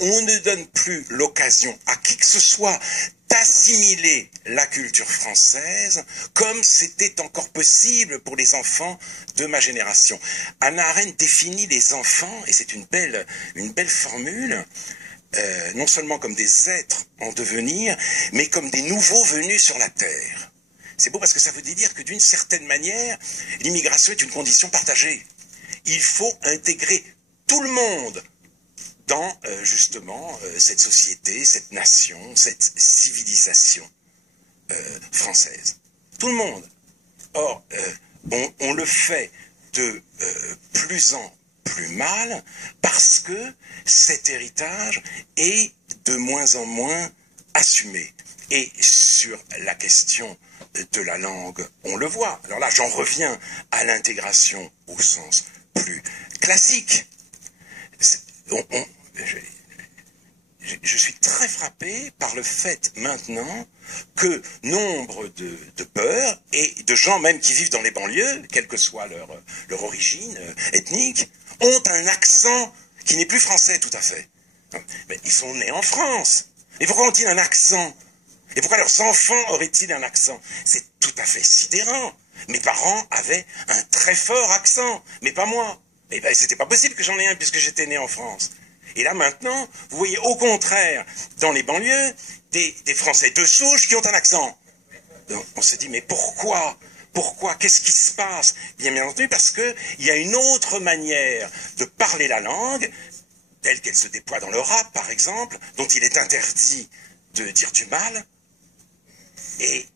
On ne donne plus l'occasion à qui que ce soit d'assimiler la culture française comme c'était encore possible pour les enfants de ma génération. Hannah Arendt définit les enfants, et c'est une belle formule, non seulement comme des êtres en devenir, mais comme des nouveaux venus sur la Terre. C'est beau parce que ça veut dire que d'une certaine manière, l'immigration est une condition partagée. Il faut intégrer tout le monde dans justement cette société, cette nation, cette civilisation française. Tout le monde. Or, on le fait de plus en plus mal parce que cet héritage est de moins en moins assumé. Et sur la question de la langue, on le voit. Alors là, j'en reviens à l'intégration au sens plus classique. Je suis très frappé par le fait maintenant que nombre de peurs et de gens même qui vivent dans les banlieues, quelle que soit leur origine ethnique, ont un accent qui n'est plus français tout à fait. Mais ils sont nés en France. Et pourquoi ont-ils un accent? Et pourquoi leurs enfants auraient-ils un accent? C'est tout à fait sidérant. Mes parents avaient un très fort accent, mais pas moi. Et ben, c'était pas possible que j'en ai un puisque j'étais né en France. Et là maintenant, vous voyez au contraire, dans les banlieues, des Français de souche qui ont un accent. Donc, on se dit, mais pourquoi? Pourquoi? Qu'est-ce qui se passe? Bien entendu, parce qu'il y a une autre manière de parler la langue, telle qu'elle se déploie dans le rap, par exemple, dont il est interdit de dire du mal. Et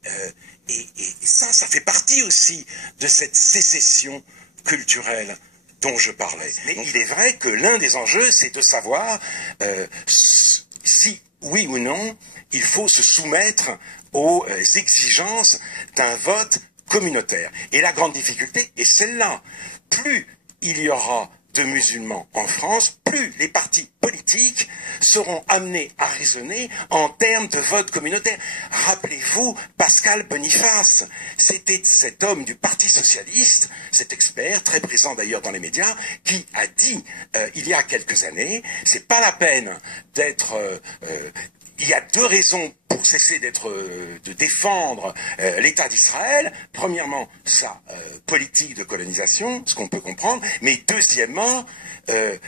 ça fait partie aussi de cette sécession culturelle dont je parlais. Mais il est vrai que l'un des enjeux, c'est de savoir si, oui ou non, il faut se soumettre aux exigences d'un vote communautaire. Et la grande difficulté est celle-là. Plus il y aura de musulmans en France, plus les partis politiques seront amenés à raisonner en termes de vote communautaire. Rappelez-vous Pascal Boniface, c'était cet homme du Parti socialiste, cet expert, très présent d'ailleurs dans les médias, qui a dit il y a quelques années, c'est pas la peine d'être... il y a deux raisons pour cesser de défendre l'État d'Israël. Premièrement, sa politique de colonisation, ce qu'on peut comprendre, mais deuxièmement,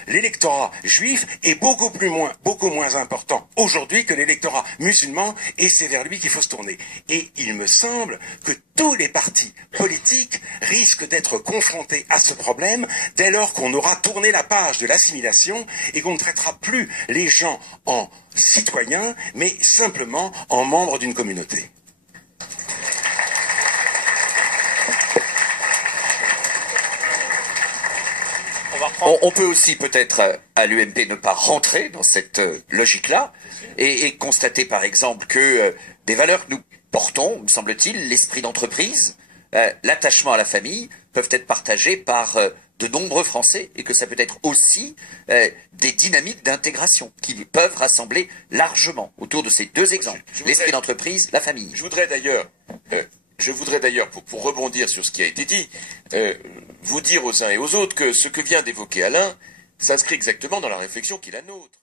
l'électorat juif est beaucoup moins important aujourd'hui que l'électorat musulman, et c'est vers lui qu'il faut se tourner. Et il me semble que tous les partis politiques risquent d'être confrontés à ce problème dès lors qu'on aura tourné la page de l'assimilation et qu'on ne traitera plus les gens en citoyens, mais simplement en membres d'une communauté. On peut aussi peut-être à l'UMP ne pas rentrer dans cette logique-là et constater par exemple que des valeurs que nous portons, me semble-t-il, l'esprit d'entreprise, l'attachement à la famille, peuvent être partagés par de nombreux Français et que ça peut être aussi des dynamiques d'intégration qui peuvent rassembler largement autour de ces deux exemples, l'esprit d'entreprise, la famille. Je voudrais d'ailleurs, pour rebondir sur ce qui a été dit, vous dire aux uns et aux autres que ce que vient d'évoquer Alain s'inscrit exactement dans la réflexion qui est la nôtre.